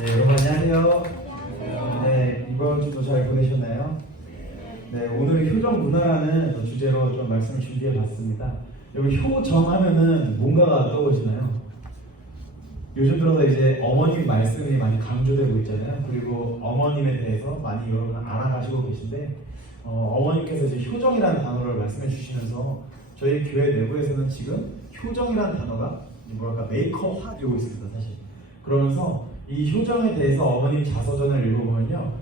네, 여러분 안녕하세요. 네, 이번 주도 잘 보내셨나요? 네, 오늘 효정 문화라는 주제로 좀 말씀을 준비해 봤습니다. 여기 효정 하면은 뭔가가 떠오르시나요? 요즘 들어서 이제 어머님 말씀이 많이 강조되고 있잖아요. 그리고 어머님에 대해서 많이 여러분 알아가시고 계신데 어머님께서 이제 효정이라는 단어를 말씀해 주시면서 저희 교회 내부에서는 지금 효정이라는 단어가 뭐랄까 메이커화되고 있습니다, 사실. 그러면서 이 효정에 대해서 어머님 자서전을 읽어보면요,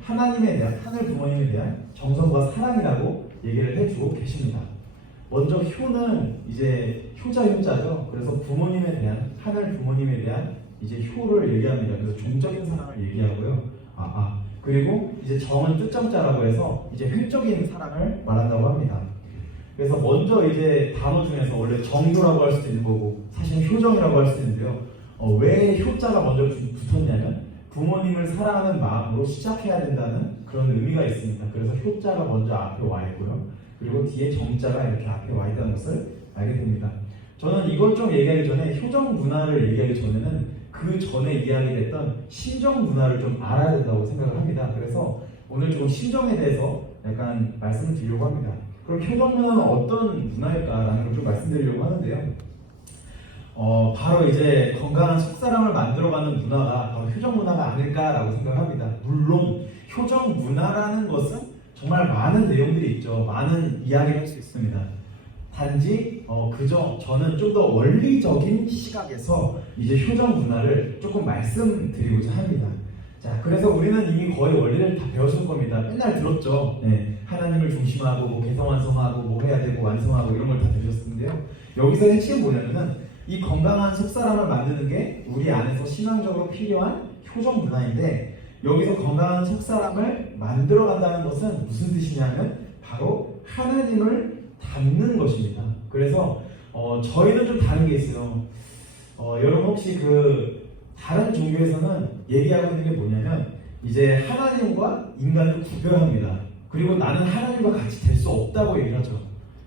하나님에 대한, 하늘 부모님에 대한 정성과 사랑이라고 얘기를 해주고 계십니다. 먼저 효는 이제 효자죠. 그래서 부모님에 대한, 하늘 부모님에 대한 이제 효를 얘기합니다. 그래서 종적인 사랑을 얘기하고요. 그리고 이제 정은 뜻정자라고 해서 이제 획적인 사랑을 말한다고 합니다. 그래서 먼저 이제 단어 중에서 원래 정효라고 할 수도 있는 거고 사실 효정이라고 할 수도 있는데요. 왜 효자가 먼저 붙었냐면 부모님을 사랑하는 마음으로 시작해야 된다는 그런 의미가 있습니다. 그래서 효자가 먼저 앞에 와 있고요. 그리고 뒤에 정자가 이렇게 앞에 와 있다는 것을 알게 됩니다. 저는 이걸 좀 얘기하기 전에 효정 문화를 얘기하기 전에는 그 전에 이야기했던 신정 문화를 좀 알아야 된다고 생각을 합니다. 그래서 오늘 조금 신정에 대해서 약간 말씀을 드리려고 합니다. 그럼 효정 문화는 어떤 문화일까라는 걸 좀 말씀드리려고 하는데요. 바로 이제 건강한 속사람을 만들어가는 문화가 바로 효정 문화가 아닐까라고 생각합니다. 물론 효정 문화라는 것은 정말 많은 내용들이 있죠. 많은 이야기를 할 수 있습니다. 단지 그저 저는 좀 더 원리적인 시각에서 이제 효정 문화를 조금 말씀드리고자 합니다. 자, 그래서 우리는 이미 거의 원리를 다 배웠을 겁니다. 맨날 들었죠. 네, 하나님을 중심하고 뭐 개성완성하고 뭐 해야 되고 완성하고 이런 걸 다 들으셨는데요. 여기서 핵심이 뭐냐면은 이 건강한 속사람을 만드는 게 우리 안에서 신앙적으로 필요한 효정 문화인데, 여기서 건강한 속사람을 만들어 간다는 것은 무슨 뜻이냐면 바로 하나님을 닮는 것입니다. 그래서 저희는 좀 다른 게 있어요. 여러분 혹시 그 다른 종교에서는 얘기하고 있는 게 뭐냐면 이제 하나님과 인간을 구별합니다. 그리고 나는 하나님과 같이 될 수 없다고 얘기를 하죠.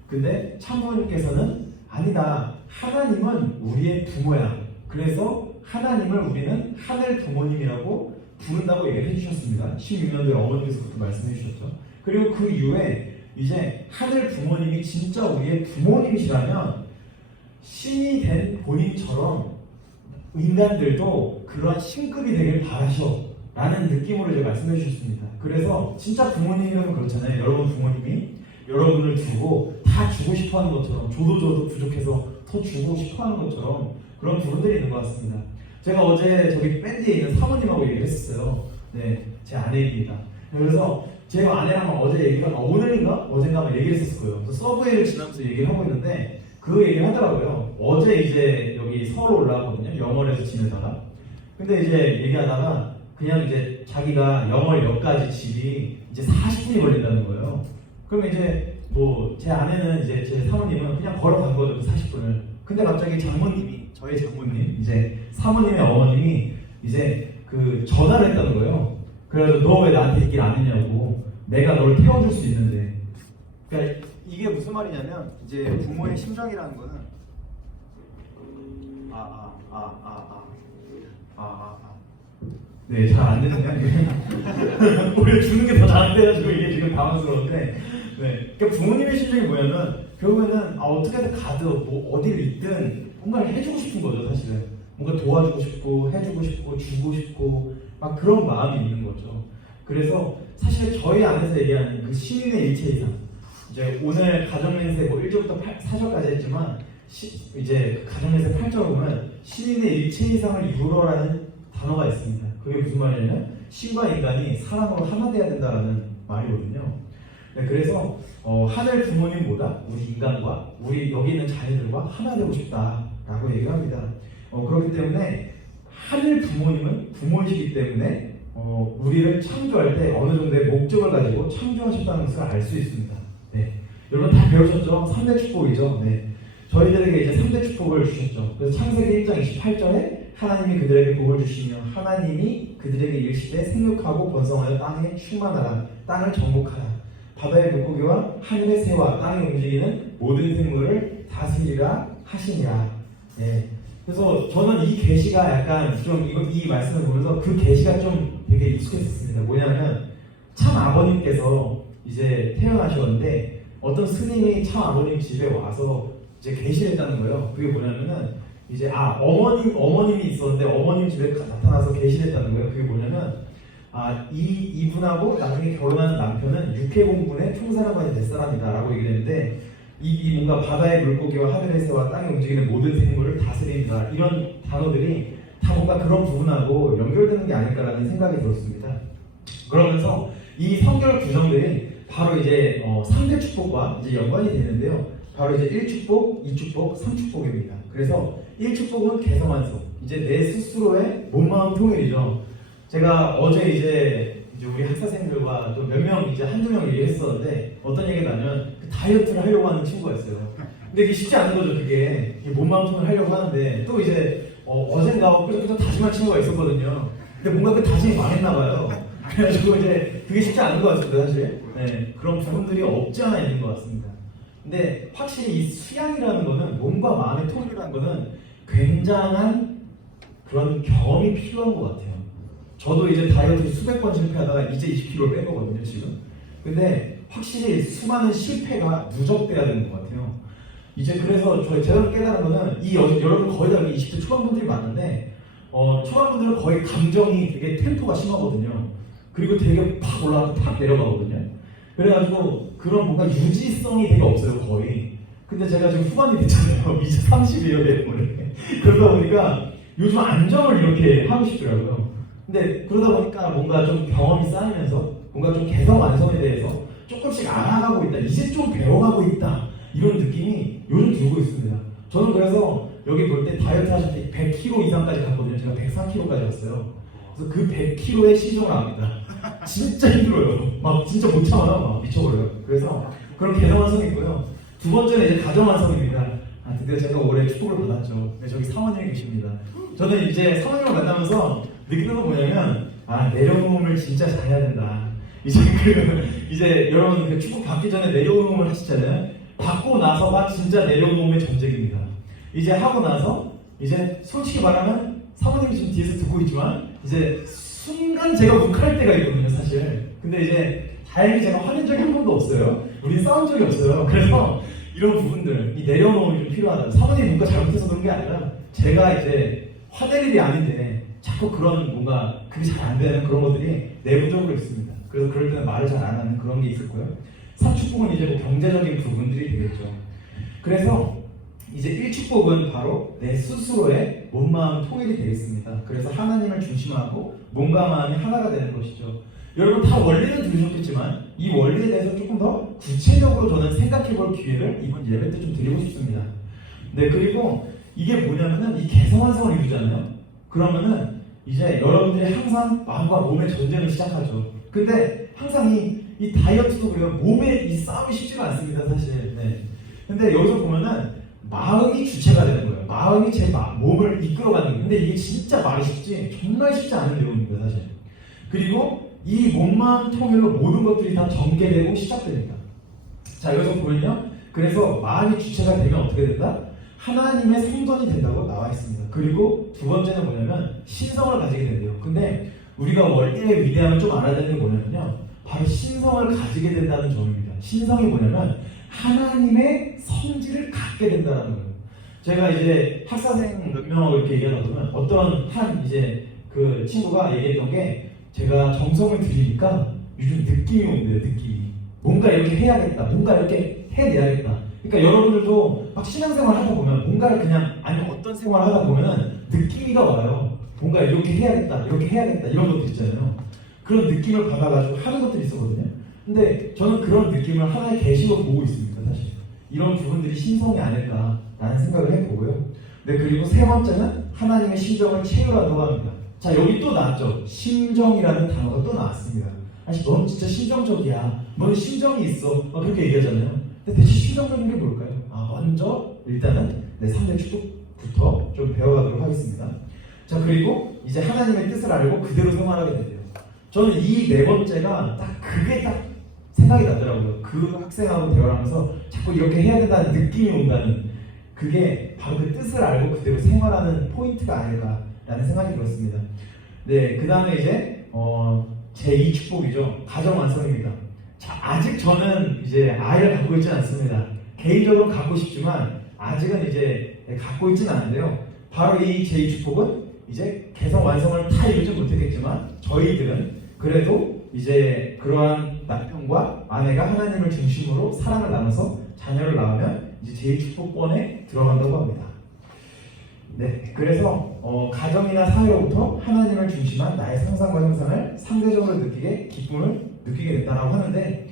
근데 참부모님께서는 아니다. 하나님은 우리의 부모야. 그래서 하나님을 우리는 하늘 부모님이라고 부른다고 얘기를 해주셨습니다. 16년도에 어머니께서 그렇게 말씀해 주셨죠. 그리고 그 이후에 이제 하늘 부모님이 진짜 우리의 부모님이시라면 신이 된 본인처럼 인간들도 그러한 신급이 되길 바라셔 라는 느낌으로 이제 말씀해 주셨습니다. 그래서 진짜 부모님이라면 그렇잖아요. 여러분 부모님이 여러분을 두고 다 주고 싶어하는 것처럼 저도 부족해서 더 주고 싶어하는 것처럼 그런 부분들이 있는 것 같습니다. 제가 어제 저기 밴드에 있는 사모님하고 얘기를 했었어요. 네, 제 아내입니다. 그래서 제 아내랑 어제 얘기가 오늘인가 어젠가 얘기를 했었을 거예요. 그래서 서브웨이를 지나면서 얘기를 하고 있는데 그 얘기를 하더라고요. 어제 이제 여기 서울 올라왔거든요. 영월에서 지내다가. 근데 이제 얘기하다가 그냥 이제 자기가 영월역까지 집이 이제 40분이 걸린다는 거예요. 그러면 이제 뭐 제 아내는 이제 제 사모님은 그냥 걸어간 거죠, 그 40분을. 근데 갑자기 장모님이, 저희 장모님, 이제 사모님의 어머님이 이제 그 전화를 했다는 거예요. 그래서 너 왜 나한테 얘기를 안 했냐고. 내가 너를 태워줄 수 있는데. 그러니까 이게 무슨 말이냐면 이제 부모의 심정이라는 거는 네, 잘 안 되네요. 오히려 주는 게 더 잘 안 돼가지고 이게 지금 당황스러운데, 네, 그러니까 부모님의 심정이 뭐냐면 결국에는 어떻게든 가든 뭐 어디를 있든 뭔가를 해주고 싶은 거죠, 사실은. 뭔가 도와주고 싶고 해주고 싶고 주고 싶고 막 그런 마음이 있는 거죠. 그래서 사실 저희 안에서 얘기하는 그 신인의 일체 이상, 이제 오늘 가정맹세 뭐 1절부터 4절까지 했지만 이제 그 가정맹세 8절을 보면 신인의 일체 이상을 이루어라는 단어가 있습니다. 그게 무슨 말이냐면 신과 인간이 사랑으로 하나 돼야 된다라는 말이거든요. 네, 그래서 하늘 부모님보다 우리 인간과 우리 여기 있는 자녀들과 하나 되고 싶다라고 얘기를 합니다. 그렇기 때문에 하늘 부모님은 부모이시기 때문에 우리를 창조할 때 어느 정도의 목적을 가지고 창조하셨다는 것을 알 수 있습니다. 네, 여러분 다 배우셨죠? 3대 축복이죠. 네, 저희들에게 이제 3대 축복을 주셨죠. 그래서 창세기 1장 28절에 하나님이 그들에게 복을 주시며 하나님이 그들에게 일시되 생육하고 번성하여 땅에 충만하라. 땅을 정복하라. 바다의 물고기와 하늘의 새와 땅에 움직이는 모든 생물을 다스리라 하시니라. 네. 그래서 저는 이 계시가 약간 좀 이 말씀을 보면서 그 계시가 좀 되게 익숙했었습니다. 뭐냐면 참 아버님께서 이제 태어나셨는데 어떤 스님이 참 아버님 집에 와서 이제 계시를 했다는 거예요. 그게 뭐냐면은 이제 어머님이 있었는데 어머님 집에 나타나서 계시를 했다는 거예요. 그게 뭐냐면 이분하고 나중에 결혼하는 남편은 육해공군의 총사령관이 될 사람이다라고 얘기를 했는데 이 뭔가 바다의 물고기와 하늘의 새와 땅에 움직이는 모든 생물을 다스린다 이런 단어들이 다 뭔가 그런 부분하고 연결되는 게 아닐까라는 생각이 들었습니다. 그러면서 이 성결 구정들이 바로 이제 3대 축복과 이제 연관이 되는데요. 바로 이제 1축복, 2축복, 3축복입니다. 그래서 1축복은 개성완성, 이제 내 스스로의 몸, 마음 통일이죠. 제가 어제 이제 우리 학사생들과 또 몇 명 이제 한두 명 얘기했었는데 어떤 얘기가 나면 그 다이어트를 하려고 하는 친구가 있어요. 근데 이게 쉽지 않은 거죠. 그게 몸, 마음 통일 하려고 하는데 또 이제 어젠가 엊그저께 다짐한 친구가 있었거든요. 근데 뭔가 그 다짐이 망했나 봐요. 그래가지고 이제 그게 쉽지 않은 것 같습니다, 사실. 네, 그런 부분들이 없지 않아 있는 것 같습니다. 근데 확실히 이 수양이라는 거는 몸과 마음의 통일이라는 거는 굉장한 그런 경험이 필요한 것 같아요. 저도 이제 다이어트 수백 번 실패하다가 이제 20kg 뺀 거거든요, 지금. 근데 확실히 수많은 실패가 누적돼야 되는 것 같아요. 이제 그래서 제가 깨달은 거는 여러분 거의 다 20대 초반분들이 많은데 초반분들은 거의 감정이 되게 템포가 심하거든요. 그리고 되게 팍 올라가고 팍 내려가거든요. 그래가지고 그런 뭔가 유지성이 되게 없어요, 거의. 근데 제가 지금 후반이 됐잖아요. 이제 30이에요, 내년모레. 그러다 보니까 요즘 안정을 이렇게 하고 싶더라고요. 근데 그러다 보니까 뭔가 좀 경험이 쌓이면서 뭔가 좀 개성 완성에 대해서 조금씩 알아가고 있다. 이제 좀 배워가고 있다. 이런 느낌이 요즘 들고 있습니다. 저는 그래서 여기 볼 때 다이어트 하실 때 100kg 이상까지 갔거든요. 제가 104kg까지 갔어요. 그래서 그 100kg의 시종을 압니다. 진짜 힘들어요. 막 진짜 못 참아요. 막 미쳐버려요. 그래서 그런 개성 완성이 있고요. 두 번째는 이제 가정 완성입니다. 드디어 제가 올해 축복을 받았죠. 저기 사모님이 계십니다. 저는 이제 사모님을 만나면서 느끼는 건 뭐냐면 내려놓음을 진짜 잘해야 된다. 이제 여러분 그 축복 받기 전에 내려놓음을 하시잖아요. 받고 나서가 진짜 내려놓음의 전쟁입니다. 이제 하고 나서 이제 솔직히 말하면 사모님이 지금 뒤에서 듣고 있지만 이제 순간 제가 욱할 때가 있거든요, 사실. 근데 이제 다행히 제가 화낸 적이 한 번도 없어요. 우린 싸운 적이 없어요. 그래서 이런 부분들, 이 내려놓음이 좀 필요하다. 사모님이 뭔가 잘못해서 그런 게 아니라 제가 이제 화낼 일이 아닌데 자꾸 그런 뭔가 그게 잘 안 되는 그런 것들이 내부적으로 있습니다. 그래서 그럴 때는 말을 잘 안 하는 그런 게 있을 거예요. 3축복은 이제 뭐 경제적인 부분들이 되겠죠. 그래서 이제 1축복은 바로 내 스스로의 몸, 마음 통일이 되겠습니다. 그래서 하나님을 중심하고 몸과 마음이 하나가 되는 것이죠. 여러분 다 원리는 들으셨겠지만 이 원리에 대해서 조금 더 구체적으로 저는 생각해볼 기회를 이번 예배 때 좀 드리고 싶습니다. 네, 그리고 이게 뭐냐면은 이 개성완성을 이루잖아요. 그러면은 이제 여러분들이 항상 마음과 몸의 전쟁을 시작하죠. 근데 항상 이 다이어트도 그래요. 몸의 이 싸움이 쉽지가 않습니다, 사실. 네. 근데 여기서 보면은 마음이 주체가 되는 거예요. 마음이 제 몸을 이끌어가는 거예요. 근데 이게 진짜 말이 쉽지 정말 쉽지 않은 내용입니다, 사실. 그리고 이 몸, 마음 통일로 모든 것들이 다 전개되고 시작됩니다. 자, 여기서 보면요. 그래서 마음이 주체가 되면 어떻게 된다? 하나님의 성전이 된다고 나와 있습니다. 그리고 두 번째는 뭐냐면 신성을 가지게 된대요. 근데 우리가 원리의 위대함을 좀 알아야 되는 게 뭐냐면요. 바로 신성을 가지게 된다는 점입니다. 신성이 뭐냐면 하나님의 성질을 갖게 된다는 거예요. 제가 이제 학사생 몇 명하고 이렇게 얘기하다 보면 어떤 한 이제 그 친구가 얘기했던 게 제가 정성을 들이니까 요즘 느낌이 온대요. 느낌이 뭔가 이렇게 해야겠다, 뭔가 이렇게 해내야겠다. 그러니까 여러분들도 막 신앙생활 하다 보면 뭔가를 그냥 아니 어떤 생활 하다 보면은 느낌이가 와요. 뭔가 이렇게 해야겠다, 이렇게 해야겠다 이런 것도 있잖아요. 그런 느낌을 받아가지고 하는 것들이 있었거든요. 근데 저는 그런 느낌을 하나의 계시로 보고 있습니다, 사실. 이런 부분들이 신성이 아닐까라는 생각을 해보고요. 네, 그리고 세 번째는 하나님의 심정을 채우라고 합니다. 자, 여기 또 나왔죠. 심정이라는 단어가 또 나왔습니다. 아니, 넌 진짜 심정적이야. 넌 심정이 있어. 그렇게 얘기하잖아요. 근데 대체 심정적인 게 뭘까요? 먼저 일단은 3대 축복부터 좀 배워가도록 하겠습니다. 자, 그리고 이제 하나님의 뜻을 알고 그대로 생활하게 돼요. 저는 이 네 번째가 그게 딱 생각이 나더라고요. 그 학생하고 대화를 하면서 자꾸 이렇게 해야 된다는 느낌이 온다는 그게 바로 그 뜻을 알고 그대로 생활하는 포인트가 아닐까라는 생각이 들었습니다. 네, 그 다음에 이제 제2 축복이죠. 가정 완성입니다. 자, 아직 저는 이제 아이를 갖고 있지는 않습니다. 개인적으로 갖고 싶지만 아직은 이제 갖고 있지는 않은데요. 바로 이 제2 축복은 이제 개성 완성을 다 이루지 못했겠지만 저희들은 그래도 이제 그러한 남편과 아내가 하나님을 중심으로 사랑을 나눠서 자녀를 낳으면 이제 제2 축복권에 들어간다고 합니다. 네, 그래서 가정이나 사회로부터 하나님을 중심한 나의 상상과 형상을 상대적으로 느끼게 기쁨을 느끼게 됐다라고 하는데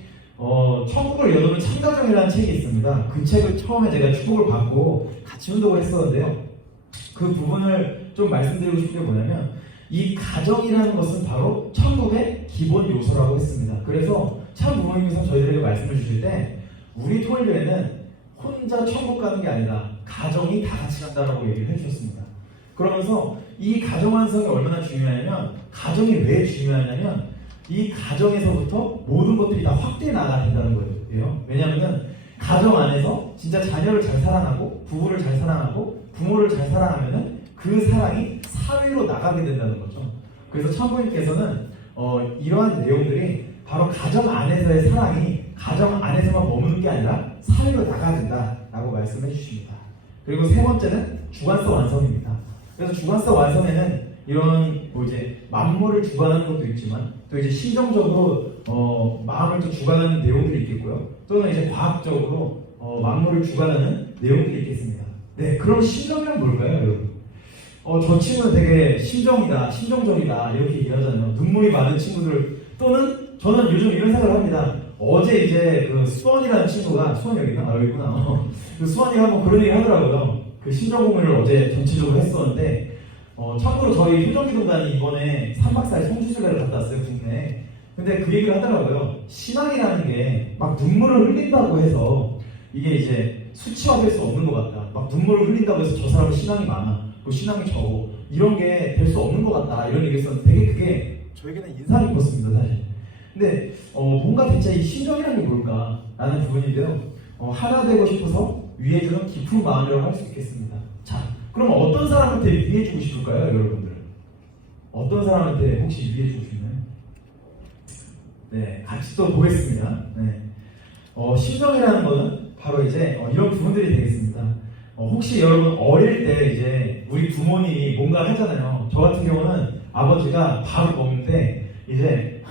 천국을 여도는 참가정이라는 책이 있습니다. 그 책을 처음에 제가 축복을 받고 같이 운동을 했었는데요. 그 부분을 좀 말씀드리고 싶은 게 뭐냐면 이 가정이라는 것은 바로 천국의 기본 요소라고 했습니다. 그래서 참 부모님께서 저희들에게 말씀을 주실 때 우리 통일교회는 혼자 천국 가는 게 아니라 가정이 다 같이 간다라고 얘기를 해주셨습니다. 그러면서 이 가정 완성이 얼마나 중요하냐면 가정이 왜 중요하냐면 이 가정에서부터 모든 것들이 다 확대해 나가야 된다는 거예요. 왜냐하면 가정 안에서 진짜 자녀를 잘 사랑하고 부부를 잘 사랑하고 부모를 잘 사랑하면은 그 사랑이 사회로 나가게 된다는 거죠. 그래서 참고인께서는 이러한 내용들이 바로 가정 안에서의 사랑이 가정 안에서만 머무는 게 아니라 사회로 나가야 된다라고 말씀해 주십니다. 그리고 세 번째는 주관성 완성입니다. 그래서 주관성 완성에는 이런 이제 만물을 주관하는 것도 있지만 또 이제 심정적으로 마음을 또 주관하는 내용들이 있겠고요. 또는 이제 과학적으로 만물을 주관하는 내용들이 있겠습니다. 네, 그럼 심정이란 뭘까요, 여러분? 저 친구는 되게 심정적이다 이렇게 얘기하잖아요. 눈물이 많은 친구들 또는 저는 요즘 이런 생각을 합니다. 어제 이제 그 수원이라는 친구가 수원이 여기나? 여기 있구나. 그 수원이가 한번 그런 얘기 하더라고요. 그 심정 공유를 어제 전체적으로 했었는데 참고로 저희 효정기도단이 이번에 3박 4일 성주순례를 갔다 왔어요, 국내에. 근데 그 얘기를 하더라고요. 신앙이라는 게 막 눈물을 흘린다고 해서 이게 이제 수치화될 수 없는 것 같다. 막 눈물을 흘린다고 해서 저 사람은 신앙이 많아, 뭐 신앙이 적어, 이런 게 될 수 없는 것 같다. 이런 얘기 했었는데 되게 그게 저에게는 인상이 깊었습니다, 사실. 근데 뭔가 대체 이 심정이라는 게 뭘까라는 부분인데요. 하나 되고 싶어서 위해주는 깊은 마음이라고 할 수 있겠습니다. 자, 그럼 어떤 사람한테 위해주고 싶을까요, 여러분들? 어떤 사람한테 혹시 위해주고 싶나요? 네, 같이 또 보겠습니다. 네. 심정이라는 거는 바로 이제 이런 부분들이 되겠습니다. 혹시 여러분 어릴 때 이제 우리 부모님이 뭔가 하잖아요. 저 같은 경우는 아버지가 밥을 먹는데 이제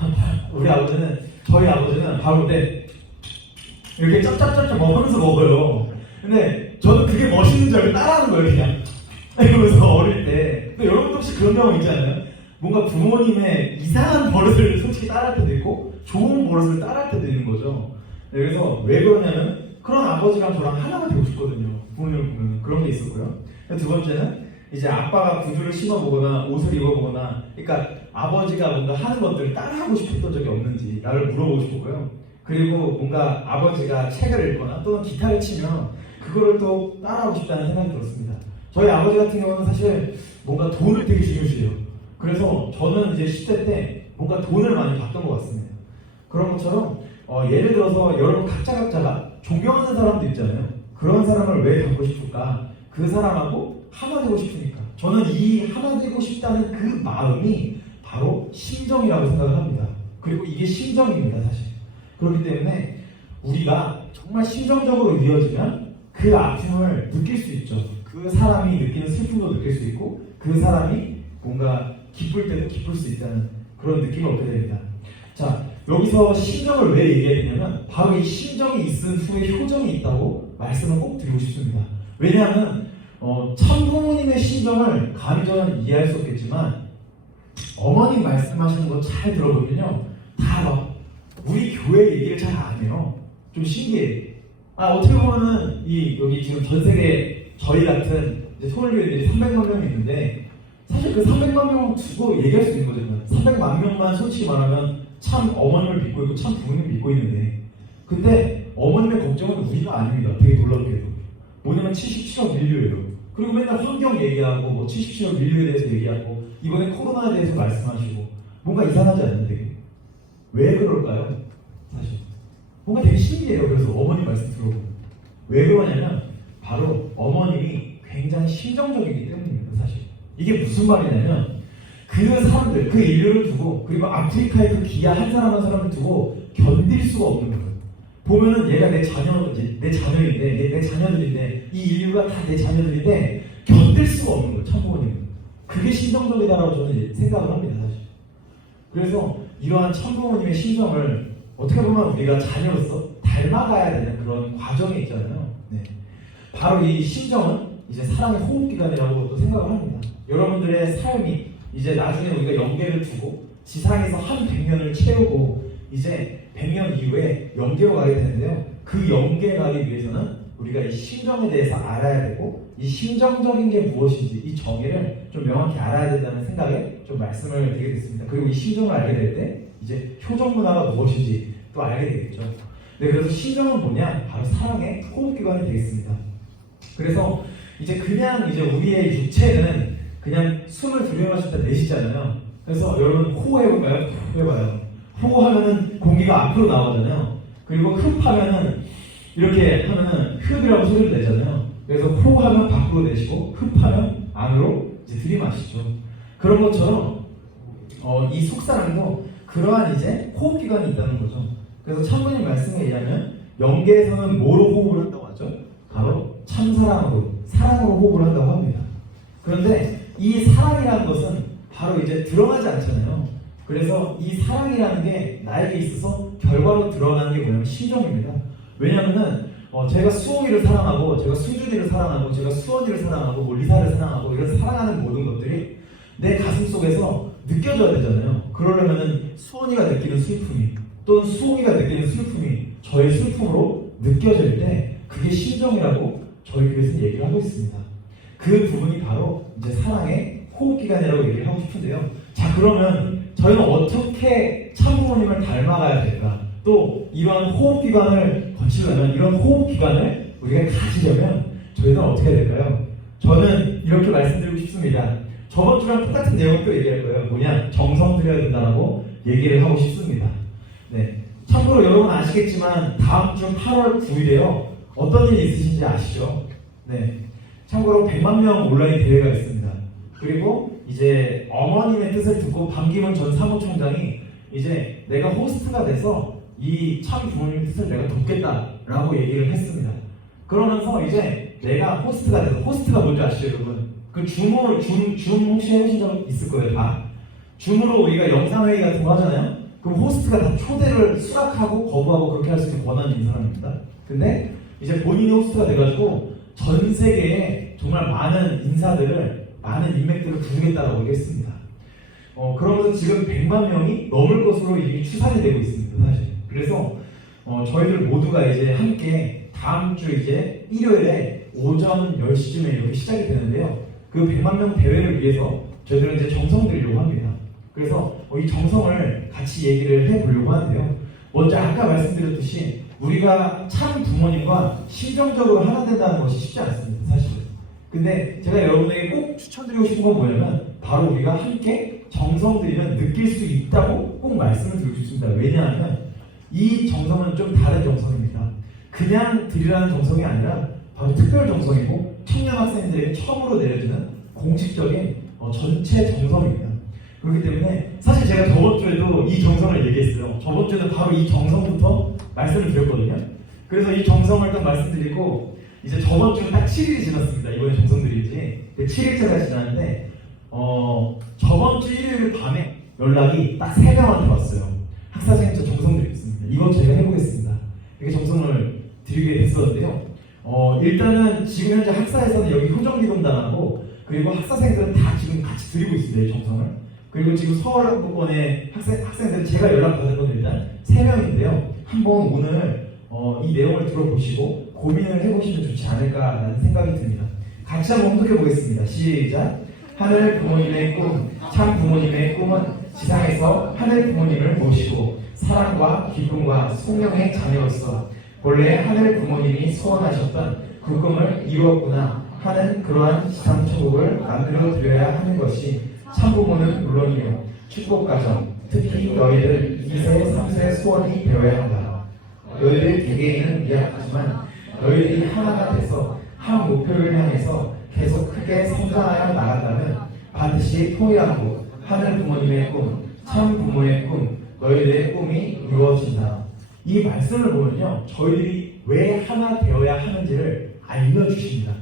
저희 아버지는 밥을 먹을 때 이렇게 짭짭짭짭 먹으면서 먹어요. 근데 저는 그게 멋있는 줄 알고 따라하는 거예요, 그냥. 이러면서 어릴 때. 근데 여러분도 혹시 그런 경험 있잖아요. 뭔가 부모님의 이상한 버릇을 솔직히 따라할 때도 있고 좋은 버릇을 따라할 때도 있는 거죠. 네, 그래서 왜 그러냐면 그런 아버지랑 저랑 하나가 되고 싶거든요. 부모님을 보면 그런 게 있었고요. 두 번째는 이제 아빠가 구두를 신어보거나 옷을 입어보거나, 그러니까 아버지가 뭔가 하는 것들을 따라하고 싶었던 적이 없는지 나를 물어보고 싶었고요. 그리고 뭔가 아버지가 책을 읽거나 또는 기타를 치면 그거를 또 따라하고 싶다는 생각이 들었습니다. 저희 아버지 같은 경우는 사실 뭔가 돈을 되게 중요시해요. 그래서 저는 이제 10대 때 뭔가 돈을 많이 받던 것 같습니다. 그런 것처럼 예를 들어서 여러분 각자가 존경하는 사람도 있잖아요. 그런 사람을 왜 닮고 싶을까? 그 사람하고 하나 되고 싶으니까. 저는 이 하나 되고 싶다는 그 마음이 바로 심정이라고 생각을 합니다. 그리고 이게 심정입니다, 사실. 그렇기 때문에 우리가 정말 심정적으로 이어지면 그 아픔을 느낄 수 있죠. 그 사람이 느끼는 슬픔도 느낄 수 있고 그 사람이 뭔가 기쁠 때도 기쁠 수 있다는 그런 느낌을 얻게 됩니다. 자, 여기서 심정을 왜 얘기했냐면 바로 이 심정이 있은 후에 효정이 있다고 말씀을 꼭 드리고 싶습니다. 왜냐하면 참부모님의 심정을 감히 저는 이해할 수 없겠지만 어머님 말씀하시는 거 잘 들어보면요, 다 막 우리 교회 얘기를 잘 안 해요. 좀 신기해. 어떻게 보면은 여기 지금 전 세계 저희 같은 소울교회들이 300만 명이 있는데 사실 그 300만 명을 두고 얘기할 수 있는 거잖아요. 300만 명만 솔직히 말하면 참 어머님을 믿고 있고 참 부모님을 믿고 있는데, 근데 어머님의 걱정은 우리가 아닙니다. 되게 놀랍게도. 뭐냐면 77억 인류예요. 그리고 맨날 환경 얘기하고 뭐 77억 인류에 대해서 얘기하고 이번에 코로나에 대해서 말씀하시고 뭔가 이상하지 않나요, 되게? 왜 그럴까요? 사실 뭔가 되게 신기해요. 그래서 어머님 말씀 들어보면 왜 그러냐면 바로 어머님이 굉장히 심정적이기 때문입니다. 사실 이게 무슨 말이냐면 그 사람들, 그 인류를 두고 그리고 아프리카의 그 기아 한 사람 한 사람을 두고 견딜 수가 없는 거예요. 보면은 얘가 내 자녀인데, 얘 내 자녀들인데, 이 인류가 다 내 자녀들인데 견딜 수가 없는 거예요. 참부모님은. 그게 심정적이다라고 저는 생각을 합니다. 사실. 그래서 이러한 참부모님의 심정을 어떻게 보면 우리가 자녀로서 닮아가야 되는 그런 과정이 있잖아요. 네. 바로 이 심정은 이제 사랑의 호흡기관이라고 또 생각을 합니다. 여러분들의 삶이 이제 나중에 우리가 영계를 두고 지상에서 한 100년을 채우고 이제 100년 이후에 영계로 가게 되는데요. 그 영계에 가기 위해서는 우리가 이 심정에 대해서 알아야 되고 이 심정적인 게 무엇인지 이 정의를 좀 명확히 알아야 된다는 생각에 좀 말씀을 드리게 됐습니다. 그리고 이 심정을 알게 될 때 이제 표정 문화가 무엇인지 또 알게 되겠죠. 네, 그래서 심정은 뭐냐? 바로 사랑의 호흡기관이 되겠습니다. 그래서 이제 그냥 이제 우리의 육체는 그냥 숨을 들여마실 때 내쉬잖아요. 그래서 여러분 호흡해볼까요? 해봐요. 호흡하면은 공기가 앞으로 나오잖아요. 그리고 흡하면은 이렇게 하면은 흡이라고 소리를 내잖아요. 그래서 호흡하면 밖으로 내쉬고 흡하면 안으로 이제 들이마시죠. 그런 것처럼 이 속사람도 그러한 이제 호흡기관이 있다는 거죠. 그래서 참부님 말씀에 의하면 영계에서는 뭐로 호흡을 한다고 하죠? 바로 참사랑으로, 사랑으로 호흡을 한다고 합니다. 그런데 이 사랑이라는 것은 바로 이제 드러나지 않잖아요. 그래서 이 사랑이라는 게 나에게 있어서 결과로 드러나는 게 뭐냐면 심정입니다. 왜냐면은 제가 수홍이를 사랑하고 제가 수준이를 사랑하고 제가 수원이를 사랑하고 뭐 리사를 사랑하고 이런 사랑하는 모든 것들이 내 가슴 속에서 느껴져야 되잖아요. 그러려면은 수원이가 느끼는 슬픔이 또는 수홍이가 느끼는 슬픔이 저의 슬픔으로 느껴질 때 그게 심정이라고 저희 교회에서는 얘기를 하고 있습니다. 그 부분이 바로 이제 사랑의 호흡기관이라고 얘기를 하고 싶은데요. 자, 그러면 저희는 어떻게 참부모님을 닮아가야 될까? 또 이러한 호흡기관을 거치려면 이런 호흡기관을 우리가 가지려면 저희는 어떻게 해야 될까요? 저는 이렇게 말씀드리고 싶습니다. 저번 주랑 똑같은 내용을 또 얘기할 거예요. 뭐냐? 정성 들여야 된다고 얘기를 하고 싶습니다. 네. 참고로 여러분 아시겠지만 다음 주 8월 9일에요. 어떤 일이 있으신지 아시죠? 네. 참고로 100만 명 온라인 대회가 있습니다. 그리고 이제 어머님의 뜻을 듣고 반기문 전 사무총장이 이제 내가 호스트가 돼서 이 참 부모님의 뜻을 내가 돕겠다라고 얘기를 했습니다. 그러면서 이제 내가 호스트가 돼서 호스트가 뭔지 아시죠, 여러분? 그 줌 혹시 해보신 적 있을 거예요, 다. 줌으로 우리가 영상회의 같은 거 하잖아요. 그럼 호스트가 다 초대를 수락하고 거부하고 그렇게 할 수 있는 권한이 있는 사람입니다. 근데 이제 본인이 호스트가 돼가지고 전 세계에 정말 많은 인사들을, 많은 인맥들을 부르겠다라고 얘기했습니다. 그러면서 지금 100만 명이 넘을 것으로 이미 추산이 되고 있습니다, 사실. 그래서 저희들 모두가 이제 함께 다음 주 이제 일요일에 오전 10시쯤에 이렇게 시작이 되는데요. 그 100만 명 대회를 위해서 저희들은 이제 정성 들이려고 합니다. 그래서 이 정성을 같이 얘기를 해보려고 하는데요. 먼저 아까 말씀드렸듯이 우리가 참 부모님과 심정적으로 하나 된다는 것이 쉽지 않습니다, 사실은. 근데 제가 여러분에게 꼭 추천드리고 싶은 건 뭐냐면 바로 우리가 함께 정성 들이면 느낄 수 있다고 꼭 말씀을 드리고 싶습니다. 왜냐하면 이 정성은 좀 다른 정성입니다. 그냥 드리라는 정성이 아니라 바로 특별 정성이고 청년 학생들에게 처음으로 내려지는 공식적인 전체 정성입니다. 그렇기 때문에 사실 제가 저번 주에도 이 정성을 얘기했어요. 저번 주에는 바로 이 정성부터 말씀을 드렸거든요. 그래서 이 정성을 딱 말씀드리고 이제 저번 주는 딱 7일이 지났습니다. 이번에 정성 드리지. 7일째가 지났는데 저번 주 일요일 밤에 연락이 딱 3명한테 왔어요. 학사생님 저 정성 드리겠습니다. 이번 제가 해보겠습니다. 이렇게 정성을 드리게 됐었는데요. 일단은 지금 현재 학사에서는 여기 효정기동단하고 그리고 학사생들은 다 지금 같이 드리고 있습니다. 이 정성을. 그리고 지금 서울학부권의 학생들은 제가 연락받은 건 일단 3명인데요. 한번 오늘 이 내용을 들어보시고 고민을 해보시면 좋지 않을까라는 생각이 듭니다. 같이 한번 혼독해 보겠습니다. 시작! 하늘 부모님의 꿈, 참 부모님의 꿈은 지상에서 하늘 부모님을 모시고 사랑과 기쁨과 성령의 자녀로서 본래 하늘 부모님이 소원하셨던 그 꿈을 이루었구나 하는 그러한 지상천국을 만들어 드려야 하는 것이 참부모는 물론이요 축복가정, 특히 너희들 2세, 3세 소원이 되어야 한다. 너희들 개개인은 미약하지만 너희들이 하나가 돼서 한 목표를 향해서 계속 크게 성장하여 나간다면 반드시 통일하고 하늘 부모님의 꿈, 참 부모의 꿈, 너희들의 꿈이 이루어진다. 이 말씀을 보면요, 저희들이 왜 하나 되어야 하는지를 알려주십니다.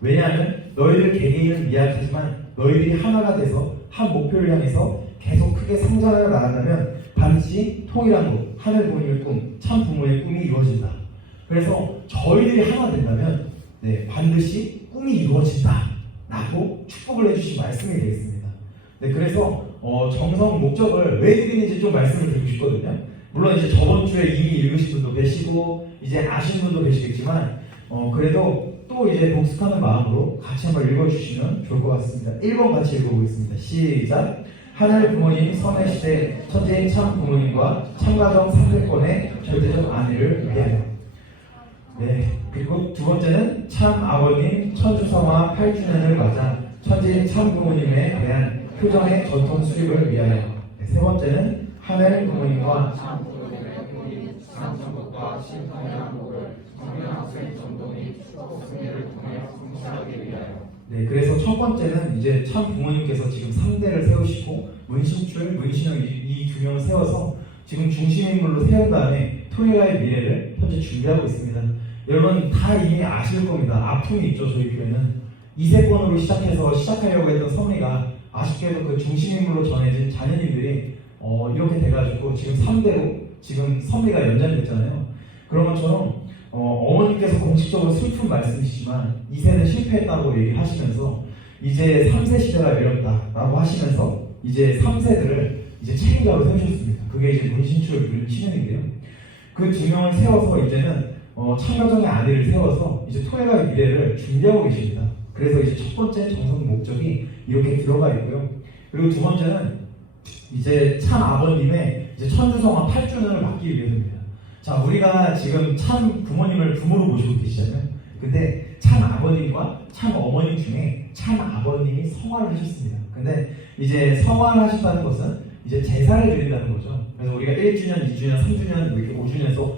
왜냐하면 너희들 개개인은 미약하지만 너희들이 하나가 돼서 한 목표를 향해서 계속 크게 성장하여 나간다면 반드시 통일하고 하늘 부모님의 꿈, 참 부모의 꿈이 이루어진다. 그래서 저희들이 하나 된다면 반드시 꿈이 이루어진다 라고 축복을 해주신 말씀이 되겠습니다. 그래서 정성 목적을 왜 드리는지 좀 말씀을 드리고 싶거든요. 물론 이제 저번 주에 이미 읽으신 분도 계시고 이제 아신 분도 계시겠지만 그래도 또 이제 복습하는 마음으로 같이 한번 읽어주시면 좋을 것 같습니다. 1번 같이 읽어보겠습니다. 시작! 하늘 부모님 선의 시대 천재인 참 부모님과 참가정 3대권의 절대적 안위를 위하여. 그리고 두 번째는 참 아버님 천주성화 8주년을 맞아 천재인 참 부모님에 대한 효정의 전통 수립을 위하여. 세 번째는 하늘 부모님과 참 부모님의 꿈인 상천국과 신통의 한국을 청년학생 전동이 축복 승리를 통해 성취하기 위하여. 그래서 첫 번째는 이제 참 부모님께서 지금 3대를 세우시고 문신출, 문신영 이 두 명을 세워서 지금 중심인물로 세운 다음에 토요일의 미래를 현재 준비하고 있습니다. 여러분 다 이미 아실 겁니다. 아픔이 있죠. 저희 교회는 이세권으로 시작하려고 했던 섭리가 아쉽게도 그 중심인물로 전해진 자녀님들이 이렇게 돼가지고 지금 3대로 지금 섭리가 연장됐잖아요. 그런 것처럼 어머니께서 공식적으로 슬픈 말씀이시지만 2세는 실패했다고 얘기하시면서 이제 3세 시대가 열렸다라고 하시면서 이제 3세들을 이제 책임자로 세우셨습니다. 그게 이제 문신출, 문신영인데요. 그 두 명을 세워서 이제는 참가정의 아내를 세워서 이제 토해갈 미래를 준비하고 계십니다. 그래서 이제 첫 번째 정성 목적이 이렇게 들어가 있고요. 그리고 두 번째는 이제 참 아버님의 이제 천주성화 8주년을 맞기 위해서입니다. 자, 우리가 지금 참 부모님을 부모로 모시고 계시잖아요. 근데 참 아버님과 참 어머님 중에 참 아버님이 성화를 하셨습니다. 근데 이제 성화를 하셨다는 것은 이제 제사를 드린다는 거죠. 그래서 우리가 1주년, 2주년, 3주년, 이렇게 5주년에서